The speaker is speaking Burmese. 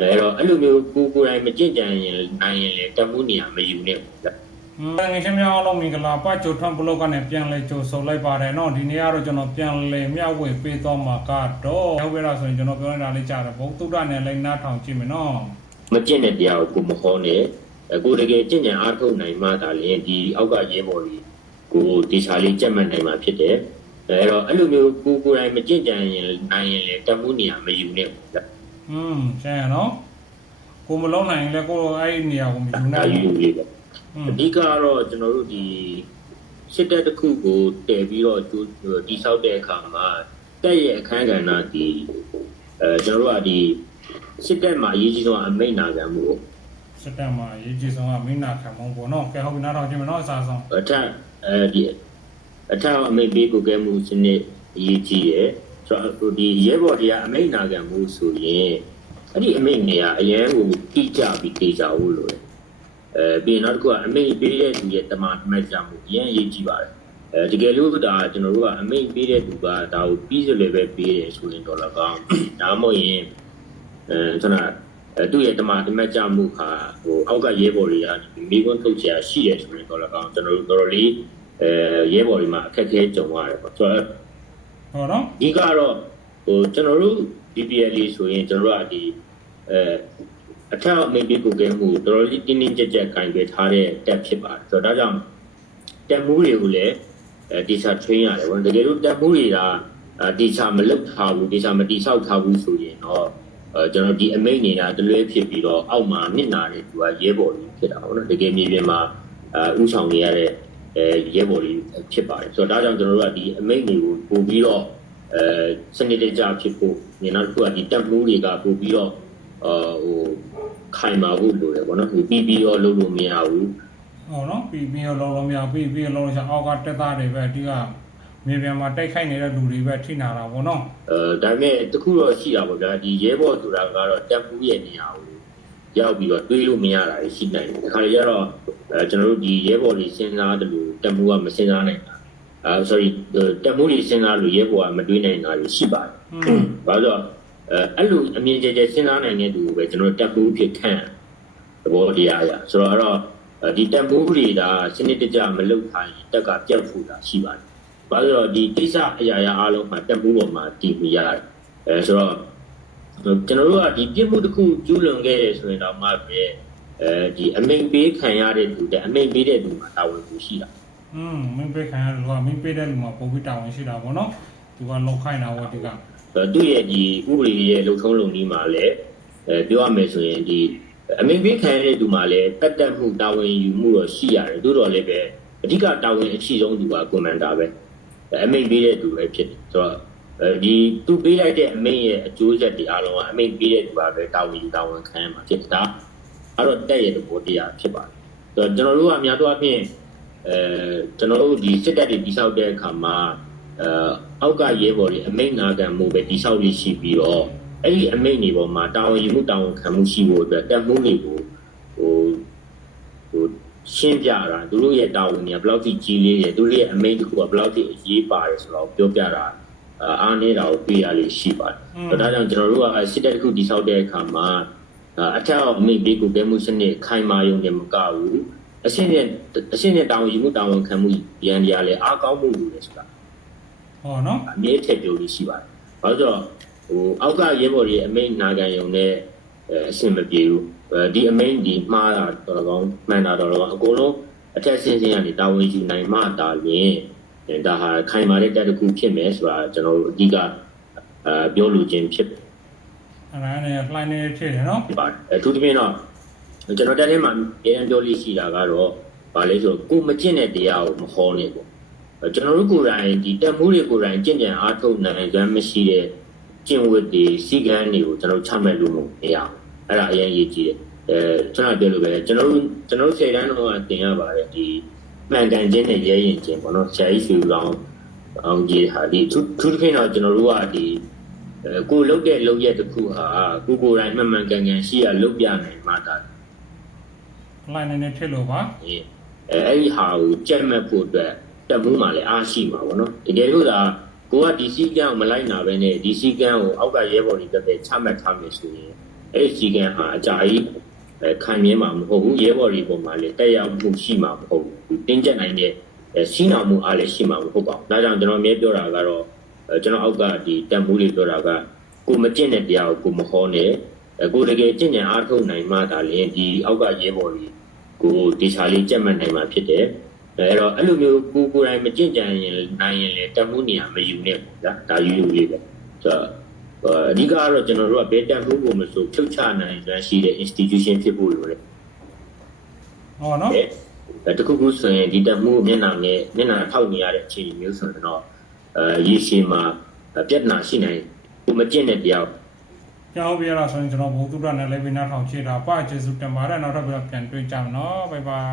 အဲတော့အဲ့လိုမျိုးကိုကိုယ်တိုင်မကြင်ကြံရင်နိုင်ရင်လေတမှုနေရမယူနဲ့ပေါ့ဗျာ ငွေချင်းများအားလုံးမင်္ဂလာပါချိုထွန်ဘလော့ကနေပြန်လဲကြိုဆိုလိုက်ပါတယ်เนาะဒီနေ့ကတော့ကျွန်တော်ပြန်လဲမျှဝေပေးသွားမှာကတော့ဟုတ်ပြီလားဆိုရင်ကျွန်တော်ပြောနေတာလေးကြားတယ်ဘုသုဒ္ဓနဲ့လည်းနားထောင်ကြည့်မယ်เนาะ မကြင်တဲ့တရားကိုကိုမဟောနဲ့အကိုတကယ်ကြင်ကြံအားထုတ်နိုင်မှသာလျှင်ဒီအောက်ကရဲဘော်ကြီးကိုဒီချာလေးကြက်မှတ်နိုင်မှာဖြစ်တယ်အဲတော့အဲ့လိုမျိုးကိုကိုယ်တိုင်မကြင်ကြံရင်နိုင်ရင်လေတမှုနေရမယူနဲ့ပေါ့ဗျာ อืมကျန်ရနော်ကိုမလုံးနိုင်ရင်လည်းကိုအဲ့ဒီနေရာကိုမယူ ဒါ နိုင် ယူ ဘူး လေးပဲ อืม အဓိကတော့ကျွန်တော်တို့ဒီစစ်တပ်တစ်ခုကိုတည်ပြီးတော့ကျိုးတိဆောက်တဲ့အခါမှာတက်ရဲ့အခန်းကဏ္ဍဒီအဲကျွန်တော်တို့ကဒီစစ်တပ်မှာအရေးကြီးဆုံးအမိန့်နာခံမှုကို စက်တက်မှာရေးကြည့်ဆုံးကမင်းနာခံမောင်းပေါ့နော်ကဲဟုတ်ပြီနားထောင်ကြည့်မယ်နော်အစားဆုံး အထက်အဲဒီအထက်အမိန့်ပေးကိုကဲမှုစနစ်အရေးကြီးတယ် ဆိုတော့ဒီရဲဘော်တရားအမိန့်နာခံမှုဆိုရင်အဲ့ဒီအမိန့်တွေကအရန်ကိုတိကျပြီးတေချာဖို့လိုတယ်အဲပြီးရင်နောက်တစ်ခုကအမိန့်ပေးတဲ့သူရဲ့တမန်မှတ်ကြမှုအရန်အရေးကြီးပါတယ်အဲတကယ်လို့ဒါကျွန်တော်တို့ကအမိတ်ပေးတဲ့သူကဒါကိုပြီးစလေပဲပေးတယ်ဆိုရင်တော့လကောင်းဒါမှမဟုတ်ရင်အဲကျွန်တော်အဲသူ့ရဲ့တမန်တမတ်ကြမှုခါဟိုအောက်ကရဲဘော်တွေကမိကွန်းထုတ်ချာရှိတယ်ဆိုရင်တော့လကောင်းကျွန်တော်တို့တော်တော်လေးအဲရဲဘော်တွေမှာအခက်အခဲကြုံရတယ်ပေါ့ဆိုတော့ ဟောနော်ဒီကတော့ဟိုကျွန်တော်တို့ DPL လေးဆိုရင်ကျွန်တော်တို့ကဒီအဲအထက်အမိတ်ပေးကိုကဲမှုတော်တော်လေးတင်းတင်းကြပ်ကြပ်ကင်ပြထားတဲ့တက်ဖြစ်ပါတယ်ဆိုတော့ဒါကြောင့်တက်မှုတွေကိုလည်းအဲဒီစာ train ရတယ်ဘောတကယ်လို့တက်မှုတွေကဒီစာမလုပ်ထားဘူးဒီစာမတိဆောက်ထားဘူးဆိုရင်တော့အဲကျွန်တော်ဒီအမိတ်နေတာတလွဲဖြစ်ပြီးတော့အောက်မှာနစ်နာတဲ့သူကရဲဘော်ကြီးဖြစ်တာပေါ့နော်တကယ်မြေပြင်မှာအဲဥဆောင်နေရတဲ့ အဲရဲဘော်ကြီးဖြစ်ပါတယ်ဆိုတော့ဒါကြောင့်ကျွန်တော်တို့ကဒီအမိတ်တွေကိုပို့ပြီးတော့အဲစနစ်တကျဖြစ်ဖို့ညီနောက်တစ်ခုကဒီတက်မှုတွေကပို့ပြီးတော့အာဟိုခိုင်မာဖို့လိုတယ်ဗောနော်ဒီပြီးပြီးတော့လုပ်လို့မရဘူးဟောနော်ပြီးပြီးတော့လောလောမြောက်ပြီးပြီးလောလောချအောက်ကတက်သားတွေပဲအတိကမြေပြင်မှာတိုက်ခိုက်နေတဲ့လူတွေပဲထိနာတာပေါ့နော်အဲဒါပေမဲ့တခုတော့ရှိတာပေါ့ဗျာဒီရဲဘော်ဆိုတာကတော့တက်မှုရဲ့နေရာကို ရောက်ပြီးတော့တွေးလို့မရတာရှိနိုင်တယ်ဒီခါလေးကျတော့အဲကျွန်တော်တို့ဒီရဲဘော်တွေစဉ်းစားတယ်လို့တက်မှုကမစဉ်းစားနိုင်တာအာ sorry တက်မှုတွေစဉ်းစားလို့ရဲဘော်ကမတွေးနိုင်တာရှိပါတယ်อืมဘာလို့လဲအဲအဲ့လိုအမြင်ကျကျစဉ်းစားနိုင်တဲ့သူကိုပဲကျွန်တော်တက်ဖို့ဖြစ်ခံသဘောတရားရဆိုတော့အဲ့တော့ဒီတက်ဖို့တွေဒါစနစ်တကျမလုပ်ခိုင်းတက်ကပြတ်ဖို့တာရှိပါတယ်ဘာလို့လဲဒီကိစ္စအရာရာအားလုံးမှာတက်ဖို့ပေါ်မှာတည်ပြီးရတယ်အဲဆိုတော့ ကျွန်တော်တို့ကဒီပြစ်မှုတစ်ခုကျူးလွန်ခဲ့တယ်ဆိုရင်တော့မှပဲအဲဒီအမိန်ပေးခံရတဲ့သူတဲ့အမိန်ပေးတဲ့သူမှာတာဝန်ကိုရှိတာอืมမင်းပေးခံရလို့ကမင်းပေးတဲ့လူမှာပုံပြီးတာဝန်ရှိတာပေါ့နော်သူကလောက်ခိုင်းတာပေါ့ဒီကသူ့ရဲ့ဒီဥပဒေရဲ့လုံထုံးလုံနည်းမှာလည်းအဲပြောရမယ်ဆိုရင်ဒီအမိန့်ပေးခံရတဲ့သူမှာလည်းတက်တက်မှုတာဝန်ယူမှုတော့ရှိရတယ်သို့တော်လည်းပဲအဓိကတာဝန်အရှိဆုံးသူကကွန်မန်ဒါပဲအမိန့်ပေးတဲ့သူပဲဖြစ်တယ်ဆိုတော့အဲ ဒီသူပေးလိုက်တဲ့အမိန့်ရဲ့အကျိုးဆက်တွေအားလုံးကအမိန့်ပေးတဲ့သူကပဲတာဝန်ယူတာဝန်ခံရမှာဖြစ်တယ်ဒါအဲ့တော့တက်ရဲ့သဘောတရားဖြစ်ပါတယ်ဆိုတော့ကျွန်တော်တို့ကအများသောအားဖြင့်အဲကျွန်တော်တို့ဒီစစ်တပ်တွေတိစောက်တဲ့အခါမှာအဲအောက်ကရဲဘော်တွေအမိန့်နာခံမှုပဲတိဆောက်လေးရှိပြီးတော့အဲ့ဒီအမိန့်တွေပေါ်မှာတာဝန်ယူမှုတာဝန်ခံမှုရှိဖို့အတွက်တက်မှုတွေကိုဟိုဟိုရှင်းပြတာသူတို့ရဲ့တာဝန်တွေကဘယ်လောက်ထိကြီးလေးလဲသူတို့ရဲ့အမိန့်တစ်ခုကဘယ်လောက်ထိအရေးပါတယ်ဆိုတော့ပြောပြတာ အာအားနေတာကိုပြရလေးရှိပါတယ်ဒါကြောင့်ကျွန်တော်တို့ကစစ်တပ်တစ်ခုတိဆောက်တဲ့အခါမှာအာအထက်အမိန့်ပေးကိုပဲမှုစနစ်ခိုင်မာရုံနဲ့မကဘူးအရှင်းနဲ့အရှင်းနဲ့တာဝန်ယူမှုတာဝန်ခံမှုရန်တရားလဲအားကောင်းမှုလို့လဲဆိုတာဟောနော်အမြဲထည့်ပြောလို့ရှိပါတယ်။ဘာလို့ဆိုတော့ဟိုအောက်ကရဲဘော်တွေအမိန့်နာခံရုံနဲ့အဲအဆင်မပြေဘူး။အဲဒီအမိန့်ဒီမှားတာတော့ကောင်းမှန်တာတော့ကောင်းအကုန်လုံးအထက်ဆင်းဆင်းကနေတာဝန်ယူနိုင်မှတာလျင်အဲ ဒါဟာခိုင်မာတဲ့တက်တစ်ခုဖြစ်မယ်ဆိုတာကျွန်တော်တို့အဓိကအဲပြောလို့ခြင်းဖြစ်အဲ့ဒါနဲ့လှိုင်းနေဖြစ်တယ်နော်ပါတယ်။အထူးသဖြင့်တော့ကျွန်တော်တက်ထဲမှာအရင်ပြောလို့ရှိတာကတော့ဗာလဲဆိုကိုမကျင့်တဲ့တရားကိုမဟောနဲ့ပေါ့။ကျွန်တော်တို့ကိုယ်တိုင်ဒီတက်မှုတွေကိုယ်တိုင်ကျင့်ကြံအားထုတ်နိုင်ကြမရှိတဲ့ကျင့်ဝတ်တွေစီကံတွေကိုကျွန်တော်ချမှတ်လို့မရဘူးအဲ့ဒါအရင်ရေးကြည့်တယ်အဲကျွန်တော်ပြောလို့ပဲကျွန်တော်တို့ကျွန်တော်တို့စေတန်းတော့တင်ရပါတယ်ဒီ မှန်ကန်ခြင်းနဲ့ရဲရင်ခြင်းပေါ့နော်ဆရာကြီးစုလောင်းအောင်ကြီးဟာဒီသူသူတစ်ခါတော့ကျွန်တော်တို့ကဒီအဲကိုလုတ်တဲ့လုတ်ရက်တစ်ခုဟာကိုကိုယ်တိုင်မှန်မှန်ကန်ကန်ရှိရလုတ်ပြနိုင်မှတာလှိုင်းနေနေဖြစ်လို့ပါအဲအဲ့ဒီဟာကိုကြက်မဲ့ဖို့အတွက်တက်မှုမှလည်းအားရှိမှာပေါ့နော်တကယ်လို့ဒါကိုကဒီစီကံကိုမလိုက်နာပဲနဲ့ဒီစီကံကိုအောက်ကရဲဘော်တွေတက်တဲ့ချမှတ်ထားမယ်ဆိုရင်အဲ့ဒီစီကံဟာအကြာကြီးအဲ ခံမြင်မှာမဟုတ်ဘူးရဲဘော်တွေပေါ်မှာလည်းတက်ရောက်မှုရှိမှာမဟုတ်ဘူးတင်းကျပ်နိုင်တဲ့အဲစီးနောင်မှုအားလည်းရှိမှာမဟုတ်ပါဘူးဒါကြောင့်ကျွန်တော်အမြဲပြောတာကတော့အဲကျွန်တော်အောက်ကဒီတက်မှုတွေပြောတာကကိုမကျင့်တဲ့တရားကိုကိုမဟောနဲ့အဲကိုတကယ်ကျင့်ကြံအားထုတ်နိုင်မှသာလျှင်ဒီအောက်ကရဲဘော်တွေကိုတေချာလေးကြက်မှတ်နိုင်မှာဖြစ်တယ်အဲ့တော့အဲ့လိုမျိုးကိုကိုယ်တိုင်မကျင့်ကြံရင်နိုင်ရင်လည်းတက်မှုနေရာမယူနဲ့ပေါ့ဗျာဒါယူယူလေးပဲဆိုတော့ အဓိကကတော့ကျွန်တော်တို့ကဘယ်တက်မှုကိုမဆိုဖြုတ်ချနိုင်စွမ်းရှိတဲ့ institution ဖြစ်ဖို့လိုတယ်ဟောနော်။အဲတခုခုဆိုရင်ဒီတက်မှုကိုမျက်နှာနဲ့မျက်နှာထောက်နေရတဲ့အခြေအနေမျိုးဆိုရင်တော့အဲရေရှည်မှာပြဿနာရှိနိုင်ကိုမကျင့်တဲ့တရားကျောင်းပြရတာဆိုရင်ကျွန်တော်ဘုသူဒ္ဓနဲ့လည်းဝိနာထောင်ချေတာပါကျေစုတင်ပါတယ်နောက်တော့ပြန်တွေ့ကြမယ်နော်ဘိုင်ဘိုင်